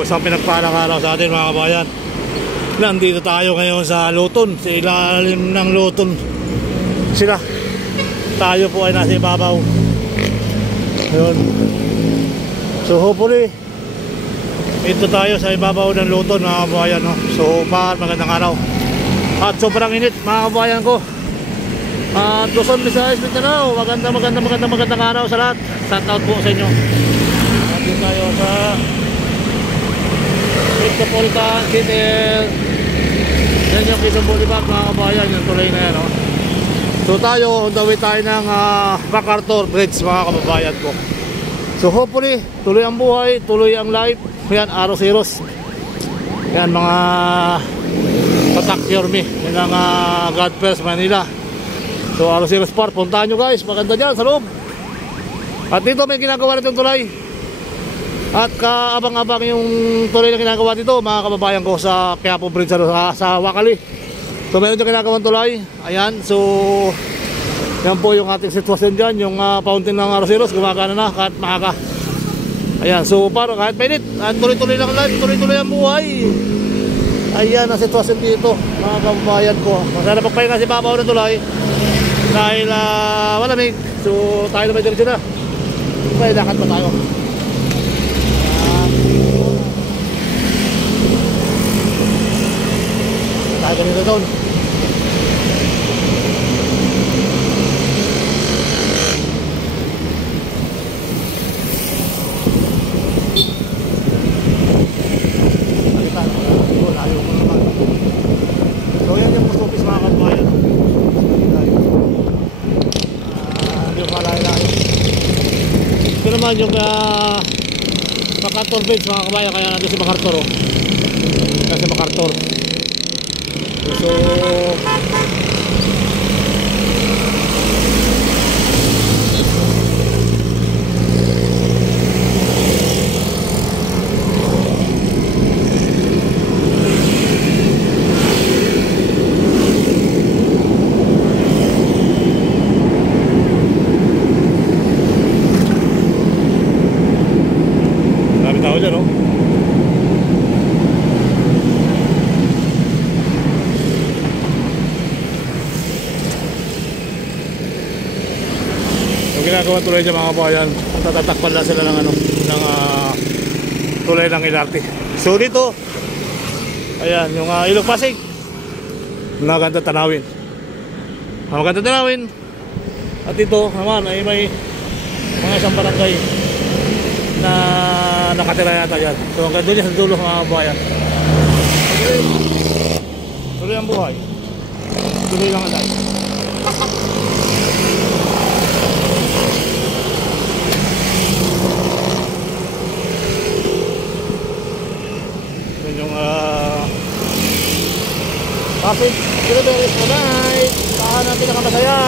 isang pinagpalang araw sa atin mga kabayan. Nandito tayo ngayon sa Luton, sa ilalim ng Luton sila. Tayo po ay nasa ibabaw. Ayun. So hopefully ito tayo sa ibabaw ng Luton mga kabayan, no? So magandang araw. At sobrang init mga kabayan ko. At Luzon, Visayas, Mindanao, magandang araw sa lahat. Shout out po sa inyo. Nandito tayo sa Metropolitan City. Yan yung Quezon Boulevard mga kabayan, yung tuloy na yan, no? So tayo, on the way tayo ng MacArthur Bridge mga kababayan ko. So hopefully, tuloy ang buhay, tuloy ang life. Yan, Aros Heroes. Yan, mga Patak Yorme. Yan ang God First Manila. So Aros Heroes Park, puntahan nyo guys, maganda dyan sa loob. At dito may ginagawa na itong tulay. At kaabang-abang yung tulay na ginagawa dito mga kababayan ko sa Quiapo Bridge sa Wakali. So meron yung ginagawang tulay. Ayan, so yan po yung ating sitwasyon dyan. Yung fountain ng Aros Heroes gumagana na kahit maaga. Ayan, so para kahit mainit at tuloy-tuloy lang live, tuloy-tuloy ang buhay. Ayan ang sitwasyon dito mga kababayan ko. Masarap pagpahinga si babaw ng tulay dahil malamig. So tayo naman dito na. May lakad pa tayo. Tayo ganito doon. Layo ko naman. So yan yung post office mga kabayan. Hindi ko malayo. Ito naman yung MacArthur Bridge mga kabayan. Kaya natin si MacArthur, oh. Kasi MacArthur. So dyan, no? Yung ginagawa tulay dyan mga kabayan, tatatakpan lang sila ng tulay ng LRT. So dito, ayan yung Ilog Pasig, maganda tanawin. Maganda tanawin. At dito naman ay may mga isang barangay na nakatira yata yan. So hanggang doon sa dulo mga kabayan. Tuloy ang buhay, tuloy lang ang life. Yun yung Pasig Deliveries for night. Saan natin nakamasaya.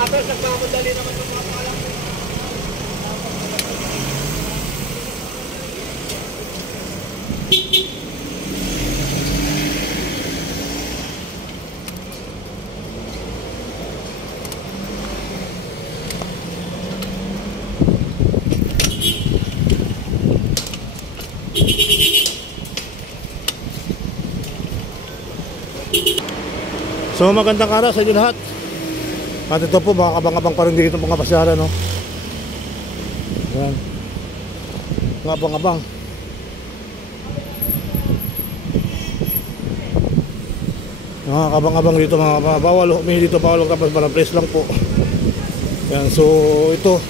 Tapos nagmamadali naman ng mga pala. So magandang araw sa inyo lahat. At ito po mga kabang-abang pa rin dito mga pasyaran, no? Ayan. Mga abang-abang. Mga kabang-abang dito mga bawal humihi dito, bawal kapag parang press lang po. Ayan, so ito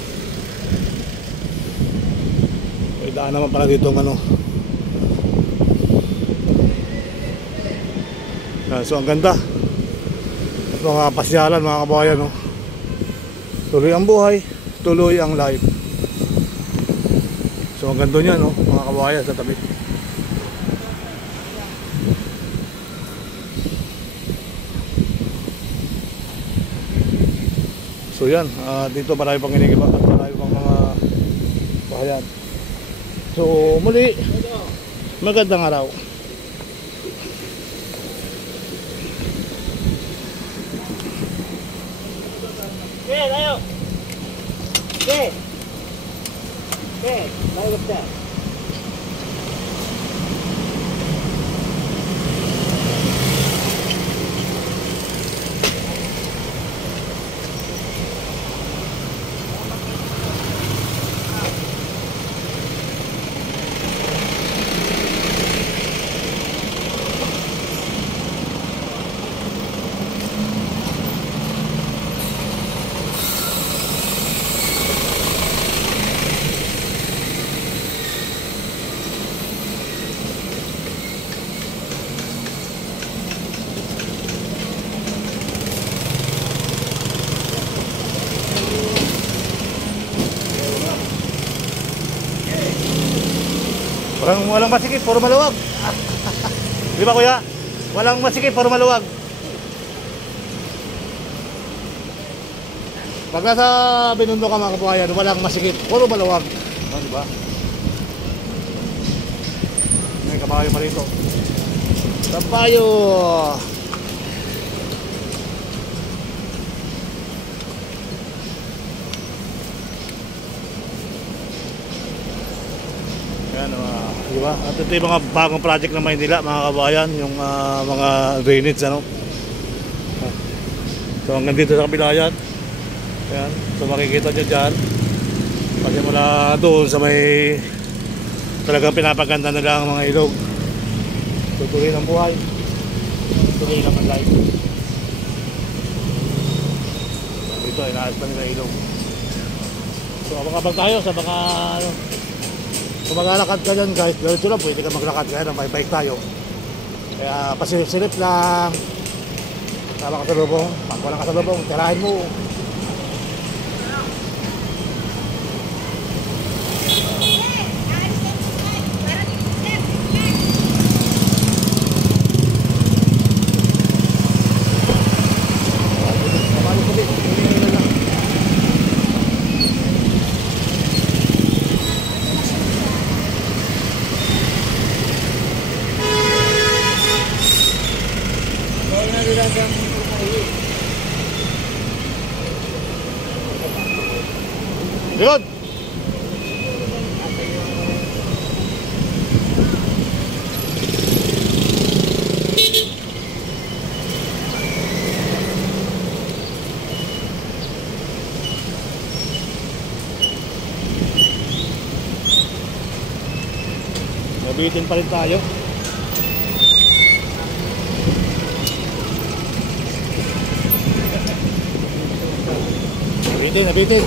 may daan naman pala dito ng ano. Ayan, so ang ganda at mga pasyalan mga kabayan, no? Tuloy ang buhay, tuloy ang life. So ang ganda niya, no, mga kabayan sa tabi. So yan, dito marami pang inigiba at marami pang mga bahayan. So muli, magandang araw. Okay, tayo. Okay. Okay, tayo ka. Walang masikip, puro maluwag. Di ba kuya? Walang masikip, puro maluwag. Pag nasa Binondo ka mga kabuhayan, walang masikip, puro maluwag. Di ba? May kabayo pa rito. Kabayo. Yan, di ba? At ito yung mga bagong project ng Maynila mga kabayan, yung mga drainage, ano. So hanggang dito sa kabila yan. Ayan, so makikita nyo dyan. Kasi mula doon sa may talagang pinapaganda nila ang mga ilog. Tutuloy ng buhay, tutuloy ng life. Dito, inaayos pa nila ilog. So abang-abang tayo sa mga ano. Kung maglalakad ka dyan guys, ganito lang, pwede ka maglakad kaya ng bike tayo. Kaya pasilip-silip lang. Tama ka sa lubong, pag walang ka sa lubong, tirahin mo. Yun! Nabitin pa rin tayo. Nabitin.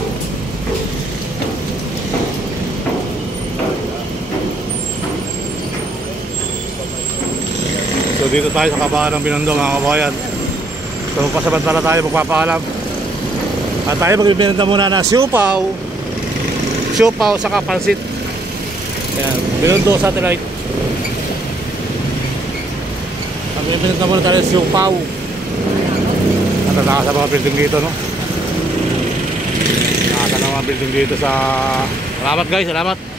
So dito tayo sa kabahan ng Binondo mga kabayan. So pasamantala tayo magpapaalam. At tayo magbibenta muna ng siopaw saka pansit. Ayan, Binondo satellite. Magbibenta muna tayo ng siopaw. At nataka sa mga building dito, no? mga building dito sa... Salamat guys, salamat.